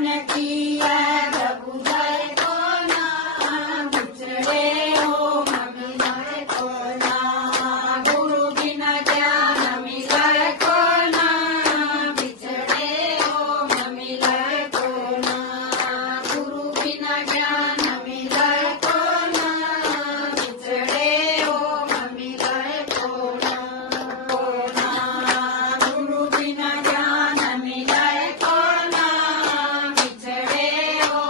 ज्ञान किया प्रभु जय कोना बिछड़े हो मिलाए कोना गुरु बिना ज्ञान मिलाए कोना बिछड़े हो मिलाए कोना गुरु बिना ज्ञान मिलाए कोना बिछड़े हो मिलाए कोना कोना गुरु बिना ज्ञान मिलाए कोना बिछड़े हो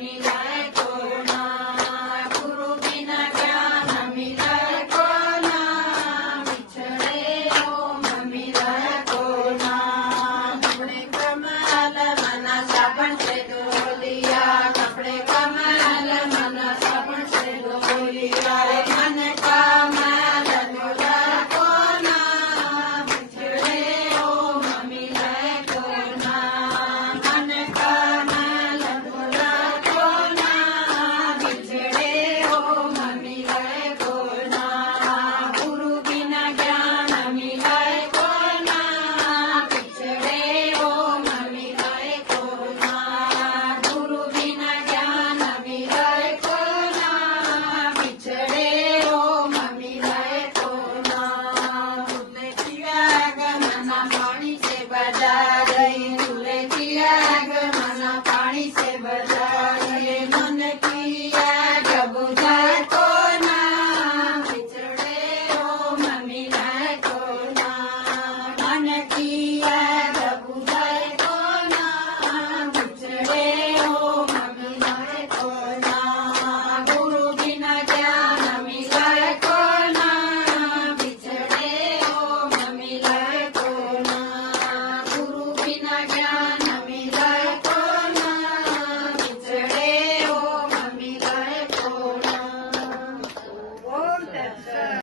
मिलाए कोना गुरु बिना ज्ञान मिलाए कोना बिछड़े हो मिलाए कोना अपने कमाल मना साबण से